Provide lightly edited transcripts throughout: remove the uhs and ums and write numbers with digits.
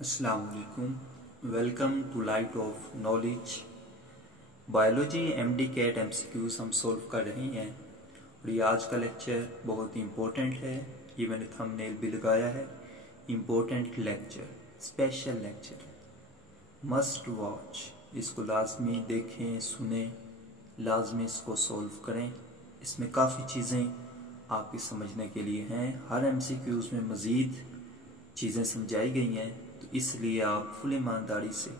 अस्सलाम वालेकुम। Welcome to light of knowledge. Biology MD CAT MCQs हम सोल्व कर रहे हैं और ये आज का लेक्चर बहुत ही इम्पोर्टेंट है। ये मैंने थंबनेल भी लगाया है, important lecture, special lecture, must watch. इसको लाजमी देखें, सुने, लाजमी इसको सोल्व करें। इसमें काफ़ी चीज़ें आपकी समझने के लिए हैं। हर एमसीक्यूज में मज़ीद चीज़ें समझाई गई हैं, तो इसलिए आप फुल ईमानदारी से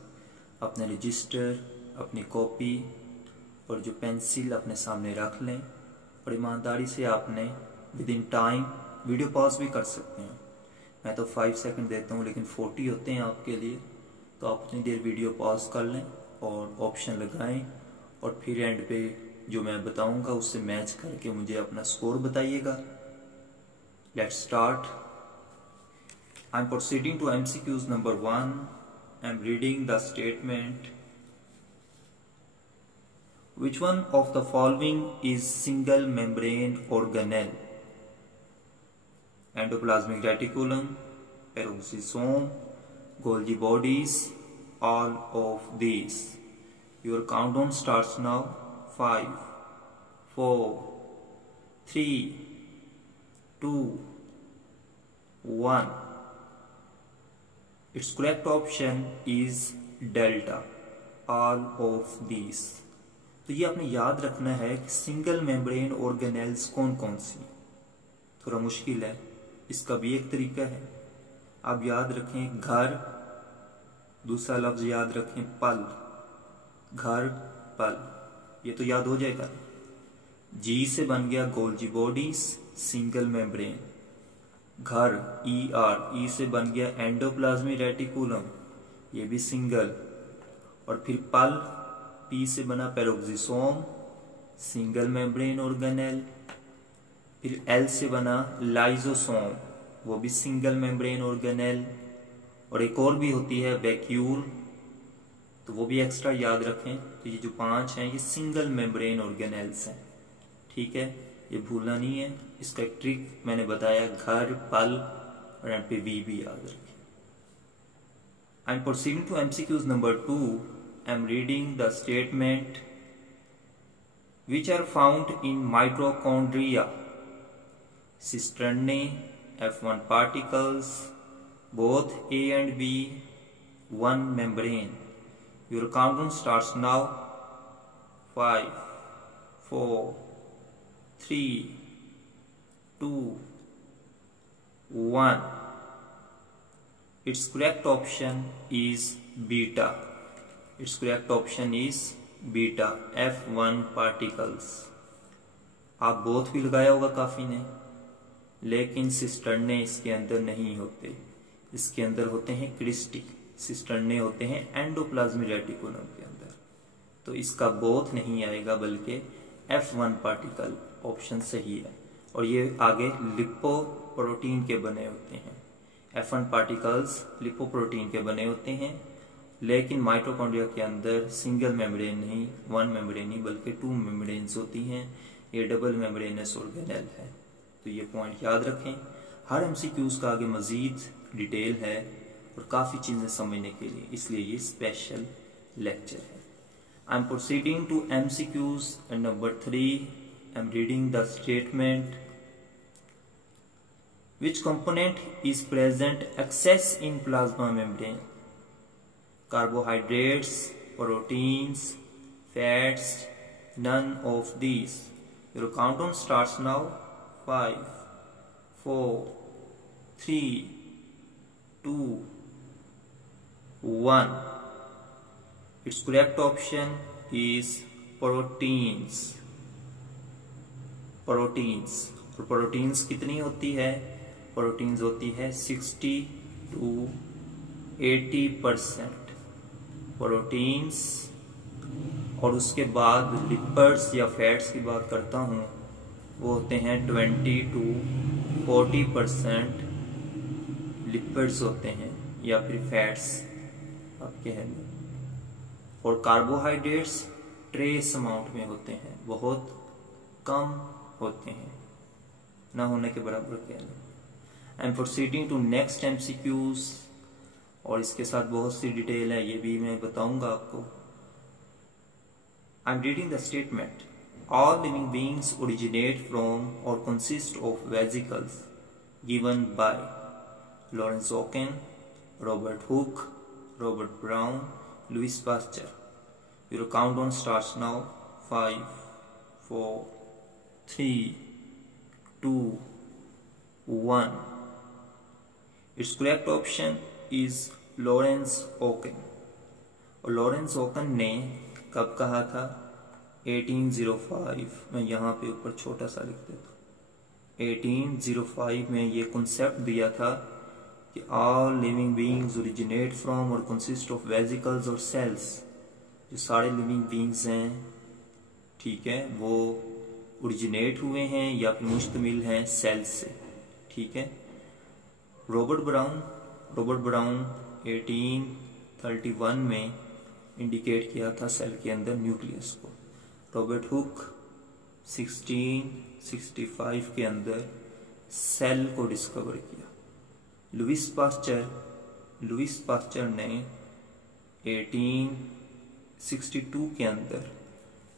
अपने रजिस्टर, अपनी कॉपी और जो पेंसिल अपने सामने रख लें और ईमानदारी से आपने with in time video pause भी कर सकते हैं। मैं तो 5 सेकंड देता हूँ, लेकिन 40 होते हैं आपके लिए, तो आप उतनी देर वीडियो पॉज कर लें और ऑप्शन लगाएं और फिर एंड पे जो मैं बताऊंगा उससे मैच करके मुझे अपना स्कोर बताइएगा। Let's start. I'm proceeding to MCQs number 1. I'm reading the statement. Which one of the following is single membrane organelle? Endoplasmic reticulum, peroxisome, Golgi bodies, all of these. Your countdown starts now. 5, 4, 3, 2, 1. Its correct option is delta, all of these. तो ये आपने याद रखना है कि single membrane organelles कौन कौन सी। थोड़ा मुश्किल है, इसका भी एक तरीका है। आप याद रखें घर, दूसरा लफ्ज याद रखें पल, घर पल, ये तो याद हो जाएगा। जी से बन गया गोल्जी बॉडीज, सिंगल मेम्ब्रेन। घर ई से बन गया एंडोप्लाज्मिक रेटिकुलम, ये भी सिंगल। और फिर पल, पी से बना पेरोक्सिसोम, सिंगल मेम्ब्रेन ऑर्गेनेल। फिर एल से बना लाइजोसोम, वो भी सिंगल मेम्ब्रेन ऑर्गेनेल। और एक और भी होती है वैक्यूल, तो वो भी एक्स्ट्रा याद रखें। तो ये जो 5 हैं ये सिंगल मेम्ब्रेन ऑर्गेनेल्स हैं, ठीक है, ये भूलना नहीं है। इसका एक ट्रिक मैंने बताया, घर पल और एंड पे वी भी याद रखें। I am proceeding to MCQs number 2. I am reading the statement which are found in mitochondria, cisternae, F1 particles, both A and B, one membrane. Your countdown starts now. 5, 4, 3, 2, 1. Its correct option is beta. Its correct option is beta, F1 particles. आप both भी लगाया होगा काफी ने, लेकिन cisternae इसके अंदर नहीं होते। इसके अंदर होते हैं क्रिस्टी, सिस्टर्ने होते हैं एंडोप्लाज्मिक रेटिकुलम के अंदर। तो इसका बोथ नहीं आएगा, बल्कि F1 पार्टिकल ऑप्शन सही है। और ये आगे लिपोप्रोटीन के बने होते हैं। F1 पार्टिकल्स लिपोप्रोटीन के बने होते हैं, लेकिन माइटोकॉन्ड्रिया के अंदर सिंगल मेम्ब्रेन नहीं, 1 मेम्ब्रेन नहीं, बल्कि 2 मेम्ब्रेन्स होती हैं। ये डबल मेम्ब्रेनस ऑर्गेनेल है, तो ये पॉइंट याद रखें। हर एमसीक्यूज का आगे मजीद डिटेल है और काफ़ी चीज़ें समझने के लिए, इसलिए ये स्पेशल लेक्चर है। I am proceeding to MCQs number 3. I am reading the statement which component is present excess in plasma membrane? Carbohydrates, proteins, fats, none of these. Your countdown starts now. 5, 4, 3, 2, 1. Its correct option is proteins. Proteins. और proteins कितनी होती है? Proteins होती है 60 to 80% proteins. और उसके बाद lipids या फैट्स की बात करता हूँ, वो होते हैं 20 to 40% लिपिड्स होते हैं या फिर फैट्स आपके हैं। और कार्बोहाइड्रेट्स ट्रेस अमाउंट में होते हैं, बहुत कम होते हैं, ना होने के बराबर कह लो। I am proceeding to next MCQs और इसके साथ बहुत सी डिटेल है, ये भी मैं बताऊंगा आपको। I am reading the statement. All living beings originate from और consist of vesicles given by Lorenz Oken, Robert Hooke, Robert Brown, Louis Pasteur. Your countdown starts now. 5, 4, 3, 2, 1। It's correct option is Lorenz Oken. और Lorenz Oken ने कब कहा था? 1805। मैं यहाँ पे ऊपर छोटा सा लिख देता हूँ। 1805 में ये कॉन्सेप्ट दिया था कि all living beings originate from और कंसिस्ट ऑफ वेसिकल्स और सेल्स। जो सारे लिविंग बीइंग्स हैं, ठीक है, वो ओरिजिनेट हुए हैं या फिर मुश्तमिल हैं सेल्स से, ठीक है। रॉबर्ट ब्राउन 1831 में इंडिकेट किया था सेल के अंदर न्यूक्लियस को। रॉबर्ट हुक 1665 के अंदर सेल को डिस्कवर किया। लुइस पास्चर ने 1862 के अंदर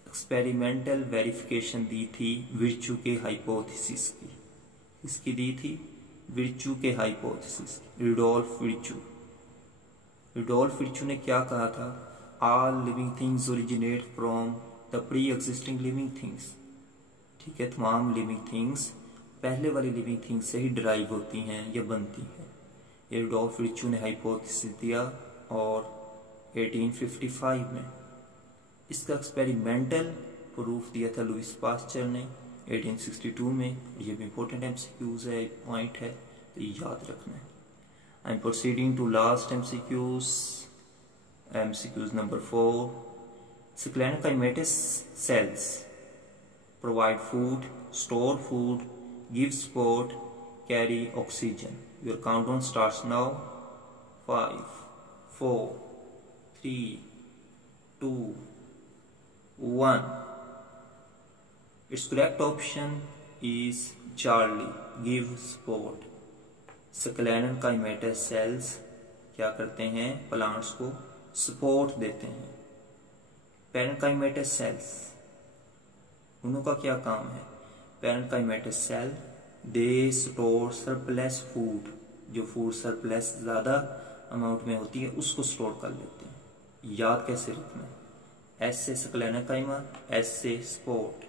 एक्सपेरिमेंटल वेरिफिकेशन दी थी विर्च्यू के हाइपोथेसिस की। इसकी दी थी विर्च्यू के हाइपोथेसिस। रुडोल्फ विर्च्यू ने क्या कहा था? All living things originate from the pre existing living things, ठीक है। तमाम लिविंग थिंग्स पहले वाली लिविंग थिंग्स से ही डिराइव होती हैं या बनती हैं। ये रुडोल्फ विर्च्यू ने हाइपोथेसिस दिया और 1855 में इसका एक्सपेरिमेंटल प्रूफ दिया था लुइस पास्चर ने 1862 में। ये भी इंपॉर्टेंट एमसीक्यूज है, पॉइंट है, तो याद रखना है। I am proceeding to last MCQs number 4। Scalenchymatious cells provide food, store food, give support, carry oxygen. Your countdown starts now. 5, 4, 3, 2, 1. Its correct option is Charlie. Give support. Scalenchymatious cells क्या करते हैं? Plants को support देते हैं। Parenchymatous sales, उनका क्या काम है? Parenchymatous cell they store surplus food. जो फूड सरप्लस ज़्यादा अमाउंट में होती है उसको स्टोर कर लेते हैं। याद कैसे रखना है? एस से स्क्लेनेकाइमा, एस से स्पोर्ट।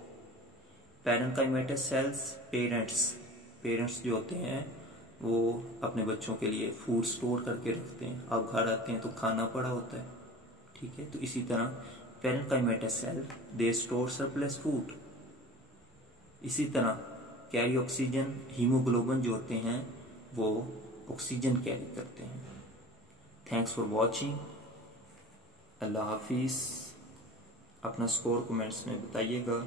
पैरेन्काइमेटस सेल्स पेरेंट्स जो होते हैं वो अपने बच्चों के लिए फूड स्टोर करके रखते हैं। आप घर आते हैं तो खाना पड़ा होता है, ठीक है। तो इसी तरह parenchymatous cell they store surplus food. इसी तरह कैरी ऑक्सीजन, हीमोग्लोबिन जो होते हैं वो ऑक्सीजन कैरी करते हैं। Thanks for watching. अल्लाह हाफिज़। अपना स्कोर कमेंट्स में बताइएगा।